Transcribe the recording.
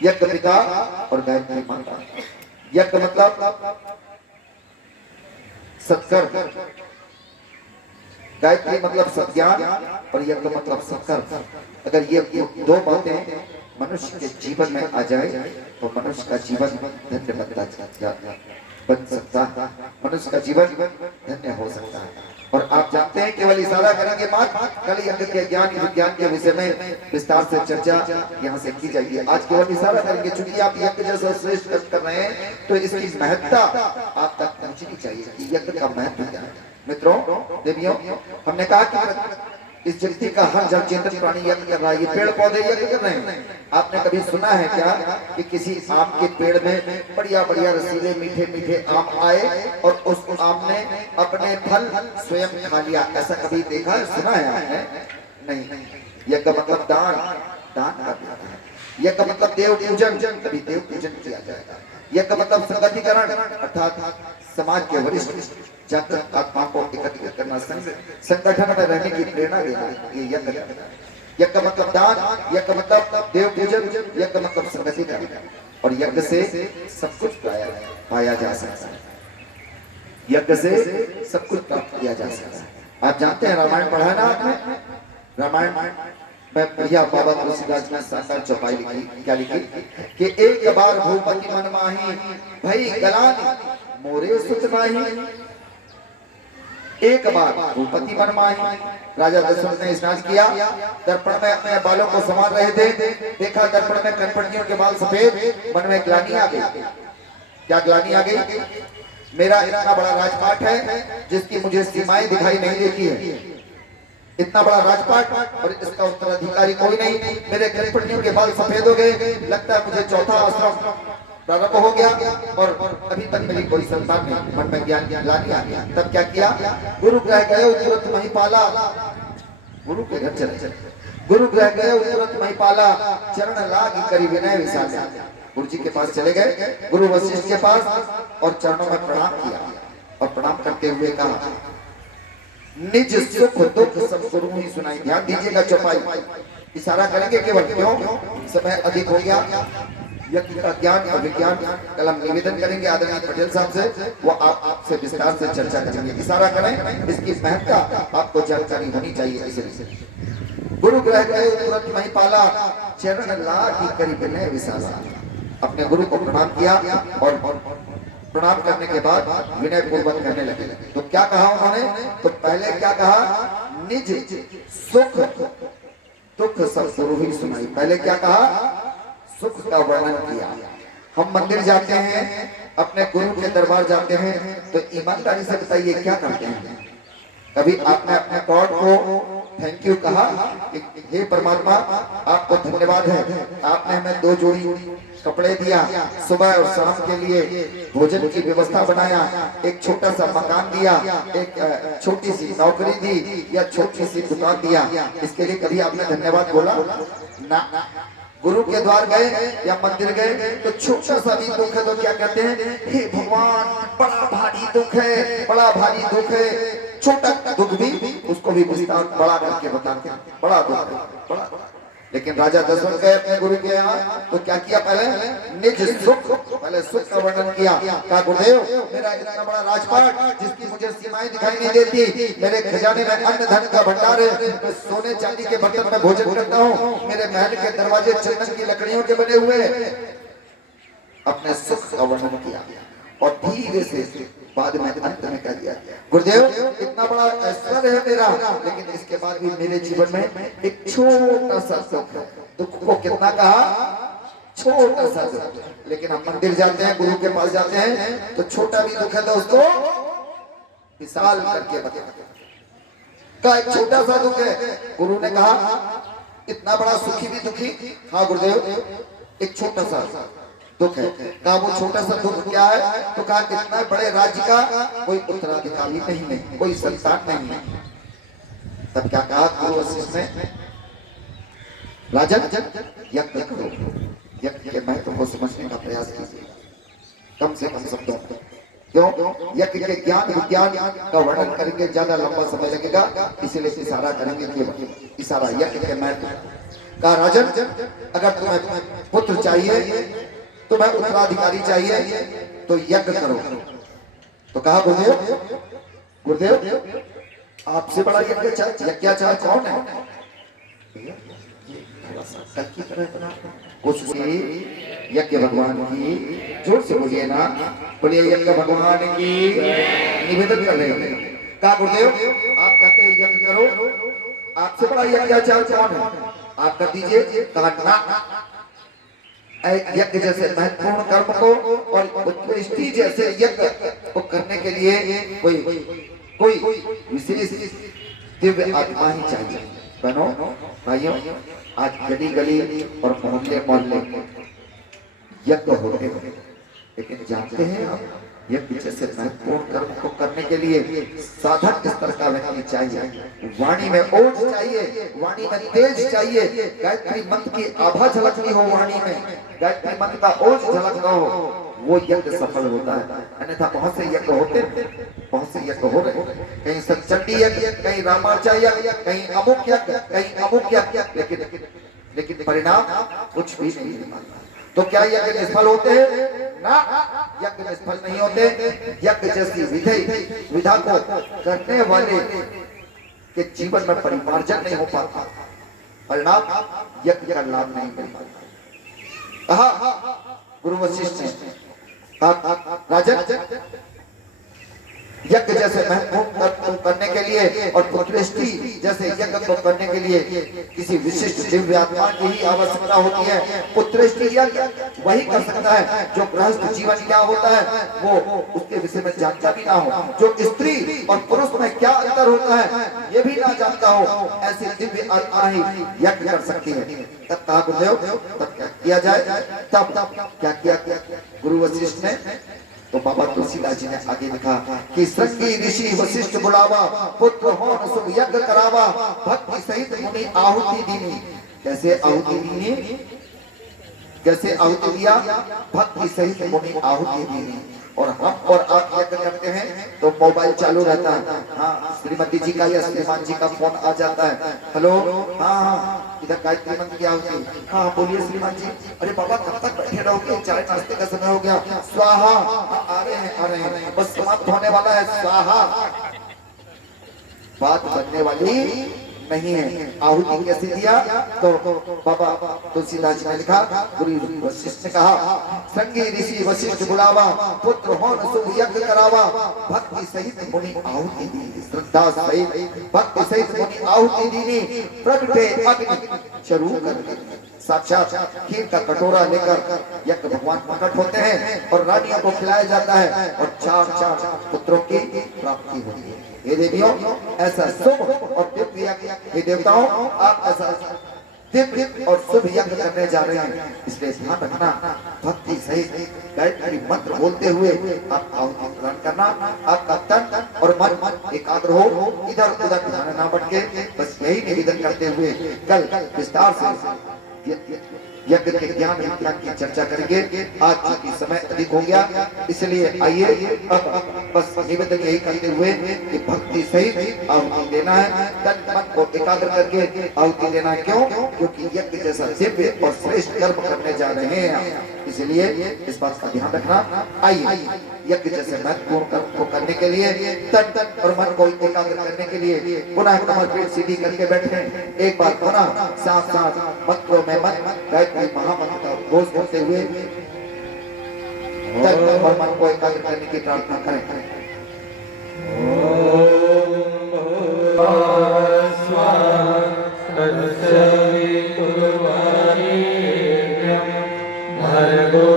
यज्ञ पिता और गायत्री माता। यज्ञ मतलब सत्कर्म, गायत्री मतलब सत्ज्ञान और यज्ञ मतलब सत्कर्म। अगर ये दो बातें मनुष्य के जीवन में आ जाए तो मनुष्य का जीवन धन्य बन सकता है, मनुष्य का जीवन धन्य हो सकता है। और आप जानते हैं केवल इशारा करेंगे मात, कल यज्ञ के ज्ञान विज्ञान के विषय में विस्तार से चर्चा यहाँ से की जाएगी। आज केवल इशारा करेंगे, चूंकि आप यज्ञ जैसा श्रेष्ठ कर्म कर रहे हैं तो इसकी महत्ता आप तक पहुंचनी चाहिए कि यज्ञ का महत्व क्या है। मित्रों देवियों, हमने कहा कि इस जगती का हर जल चेतन प्राणी यज्ञ कर रहा है, ये पेड़ पौधे यज्ञ कर रहे हैं। आपने कभी सुना है क्या कि किसी आम के पेड़ में बढ़िया बढ़िया रसीले मीठे मीठे आम आए और उस आम ने अपने फल स्वयं खा लिया? ऐसा कभी देखा है, सुना है आपने? नहीं। यज्ञ मतलब दान, दान कर दिया है। यज्ञ मतलब देव पूजन, कभी देव पूजन किया जाएगा। यज्ञ मतलब संगतिकरण, अर्थात समाज के वरिष्ठ जागृत आत्मा को एकत्रित करना, संगठन में रहने की प्रेरणा देना, ये यज्ञ है। यज्ञ मतलब दान, यज्ञ मतलब देव पूजन, यज्ञ मतलब संगतिकरण। और यज्ञ से सब कुछ पाया जा सकता है, यज्ञ से सब कुछ प्राप्त किया जा सकता है। आप जानते हैं रामायण पढ़ा ना आपने? रामायण में बढ़िया बाबा तुलसीदास ने शानदार चौपाई लिखी। क्या लिखी कि एक बार भूपति मन माही भई गलानी मोरे सुत माही। एक बार भूपति मन माही, राजा दशरथ ने स्नान किया, दर्पण में अपने बालों को संवार रहे थे, देखा दर्पण में कनपटियों के बाल सफेद, मन में ग्लानि आ गई। क्या ग्लानि आ गई? मेरा इतना बड़ा राजपाट है जिसकी मुझे सीमाएं दिखाई नहीं देती है, इतना बड़ा राजपाट और इसका उत्तराधिकारी कोई नहीं, मेरे कनपटियों के बाल सफेद हो गए, लगता है मुझे चौथा आश्रम प्रारंभ हो गया और अभी तक मेरी कोई संतान नहीं। मन में ज्ञान ग्लानि आ गया। तब क्या किया? गुरु ग्रह गए तुरंत महिपाला, गुरु के घर चले। गुरु ग्रह गए तुरंत महिपाला, चरण लागी करी विनय विशाला। गुरु जी के पास चले गए, गुरु वशिष्ठ के पास, और चरणों में प्रणाम किया और प्रणाम करते हुए कहा निज सुख दुख सब गुरु ही सुनाई। ध्यान दीजिएगा चौपाई, इशारा करेंगे केवल, क्यों समय अधिक हो गया। यज्ञ का ज्ञान और विज्ञान कल हम निवेदन करेंगे आदरणीय पटेल साहब से, वो आपसे विस्तार से चर्चा करेंगे। इशारा करें, इसकी महत्ता आपको जानकारी होनी चाहिए। इसलिए गुरु ग्रह गए तुरंत महिपाला, चरण लागी करी विनय विशाला। अपने गुरु को प्रणाम किया और प्रणाम करने के बाद विनय पूर्वक कहने लगे। तो क्या कहा उन्होंने? तो पहले क्या कहा? निज सुख दुख सब गुरु ही सुनाई। पहले क्या कहा? सुख का वर्णन किया। हम मंदिर जाते हैं, अपने गुरु के दरबार जाते हैं, तो ईमानदारी से बताइए क्या करते हैं? कभी आपने अपने गॉड को थैंक यू कहा कि हे परमात्मा आपको धन्यवाद है, आपने हमें 2 जोड़ी कपड़े दिया, सुबह और शाम के लिए भोजन की व्यवस्था बनाया, एक छोटा सा मकान दिया, एक छोटी सी नौकरी दी या छोटी सी दुकान दिया, इसके लिए कभी आपने धन्यवाद बोला ना? गुरु के द्वार गए या मंदिर गए तो छोटा सा भी दुख है तो क्या कहते हैं? हे भगवान बड़ा भारी दुख है, बड़ा भारी दुख है। छोटा दुख भी उसको भी विस्तार बड़ा करके बताते हैं, बड़ा दुख है, बड़ा। लेकिन राजा दशरथ गए अपने गुरु के यहाँ तो क्या किया? पहले निज सुख, पहले सुख का वर्णन किया। कहा गुरुदेव मेरा इतना बड़ा राजपाट जिसकी मुझे सीमाएं दिखाई नहीं देती, मेरे खजाने में अन्न धन का भंडार है, मैं सोने चांदी के बर्तन में भोजन करता हूँ, मेरे महल के दरवाजे चंदन की लकड़ियों के बने हुए। अपने सुख का वर्णन किया और धीरे से बाद में अंत में कह दिया गुरुदेव इतना बड़ा ऐश्वर्य है मेरा, लेकिन इसके बाद भी मेरे जीवन में एक छोटा सा सुख है। दुख को कितना कहा? छोटा सा दुख। लेकिन हम मंदिर जाते हैं, गुरु के पास जाते हैं तो छोटा भी दुख है तो उसको विशाल करके बताते का एक छोटा सा दुख है। गुरु ने कहा इतना बड़ा सुखी भी दुखी। हाँ गुरुदेव एक छोटा सा दुख है। कहा वो छोटा सा दुख क्या है? तो कहा इतना बड़े राज्य का कोई उत्तराधिकारी नहीं, कोई संतान नहीं है। तब क्या कहा गुरु वशिष्ठ ने? राजन यज्ञ करो, यज्ञ के महत्व को समझने का प्रयास कीजिए कम से कम शब्दों में। क्यों? यज्ञ के ज्ञान विज्ञान का वर्णन करेंगे ज्यादा लंबा समय लगेगा, इसलिए इशारा करेंगे केवल इशारा यज्ञ के महत्व। कहा राजन, अगर तुम्हें पुत्र चाहिए, तुम्हें उत्तराधिकारी चाहिए तो यज्ञ करो। तो कहा गुरुदेव, गुरुदेव आपसे बड़ा यज्ञाचार कौन है? कल की तरह कुछ यज्ञ भगवान की, जोर से बोलिए ना, बोलिए यज्ञ भगवान की निवेदन कर रहे हैं। कहा गुरुदेव आप कहते हैं यज्ञ करो, आपसे बड़ा यज्ञाचार कौन है? आप कर दीजिए। कहा ना, यज्ञ जैसे महत्वपूर्ण कर्म को और उत्कृष्टि जैसे यज्ञ को करने के लिए कोई विशेष दिव्य आत्मा ही चाहिए। बहनों भाइयों, आज गली गली और मोहल्ले मोहल्ले यज्ञ होते हैं, लेकिन जानते हैं आप यज्ञ जैसे महत्वपूर्ण कर्म को करने के लिए साधक स्तर का व्यक्ति चाहिए। वाणी में ओज चाहिए, वाणी में तेज चाहिए, गायत्री मंत्र की आभा झलकनी हो वाणी में, गायत्री मंत्र का ओज झलकना हो, वो यज्ञ सफल होता है। अन्यथा बहुत से यज्ञ होते हैं, बहुत से यज्ञ हो रहे, कहीं सत्चंडी यज्ञ, कहीं रामाचार्य यज्ञ, कहीं अमुक यज्ञ, कहीं अमुक यज्ञ, लेकिन परिणाम कुछ भी नहीं मिलता। तो क्या यज्ञ निष्फल होते हैं? ना, यज्ञ निष्फल नहीं होते। यज्ञ जैसी विधा को करने वाले के जीवन में परिमार्जन नहीं हो पाता, परिणाम यज्ञ का लाभ नहीं मिल पाता। कहा गुरु वशिष्ठ ने, राजन यज्ञ जैसे महत्वपूर्ण कर्म करने के लिए और पुत्रष्टि जैसे यज्ञ को करने के लिए किसी विशिष्ट दिव्य आत्मा की ही आवश्यकता होती है। पुत्रष्टि यज्ञ वही कर सकता है जो गृहस्थ जीवन क्या होता है वो उसके विषय में जानता भी ना हो, जो स्त्री और पुरुष में क्या अंतर होता है ये भी ना जानता हो, ऐसी दिव्य आत्मा ही यज्ञ कर सकती है। तब कहा गुरुदेव तब क्या किया जाए? तब क्या किया गुरु वशिष्ठ ने? तो बाबा तुलसीदास जी ने आगे लिखा कि श्रृंगी ऋषि वशिष्ठ बुलावा, पुत्र होन शुभ यज्ञ करावा, भक्ति सहित मुनि आहुति दीनी। कैसे आहुति दीनी? कैसे आहुति दिया? भक्ति सहित मुनि आहुति दीनी। और हम और आप यज्ञ करते हैं तो मोबाइल चालू रहता है, हाँ श्रीमती जी का या श्रीमान जी का फोन आ जाता है, हेलो हाँ इधर गायत्री मंत्र की आहुति, हाँ बोलिए श्रीमान जी। अरे बाबा कब तक बैठे रहोगे, चाय नाश्ते का समय हो गया। स्वाहा, आ रहे हैं, बस समाप्त होने वाला है। स्वाहा, बात बनने वाली नहीं है। आहुति कैसे दिया? तो बाबा तुलसीदास जी ने लिखा, गुरु वशिष्ठ ने कहा श्रृंगी ऋषि वशिष्ठ बुलावा, पुत्र होन शुभ यज्ञ करावा, भक्ति सहित मुनि आहुति दीनी। श्रद्धा सहित भक्ति सहित मुनि आहुति दीनी। प्रगटे अग्नि चरु कर, साक्षात खीर का कटोरा लेकर यज्ञ भगवान प्रकट होते हैं और रानियों को खिलाया जाता है और चार पुत्रों की प्राप्ति होती है। हे देवियों, ऐसा शुभ और दिव्य यज्ञ, हे देवताओं आप ऐसा दिव्य और शुभ यज्ञ करने जा रहे हैं, इसलिए ध्यान रखना, भक्ति सहित गायत्री मंत्र बोलते हुए आप आहुति प्रदान करना। आपका तन और मन एकाग्र हो, इधर उधर ध्यान ना भटके। बस यही निवेदन करते हुए कल विस्तार से यज्ञ के ज्ञान विज्ञान की चर्चा करेंगे। आज चूंकि समय अधिक हो गया, इसलिए आइए अब बस निवेदन यही करते हुए कि भक्ति सहित आहुति देना है, तन मन को एकाग्र करके आहुति देना है। क्यों? क्योंकि यज्ञ जैसा दिव्य और श्रेष्ठ कर्म करने जा रहे हैं, इसलिए इस बात का ध्यान रखना। आइए यज्ञ जैसे महत्वपूर्ण कर्म को करने के लिए, तन और मन को एकाग्र करने के लिए पुनः कमर पीठ सीधी करके बैठे। एक बार पुनः साथ मंत्रों में मन गायत्री महामंत्र का घोष करते हुए तन और मन को एकाग्र करने की प्रार्थना करें। भर्गो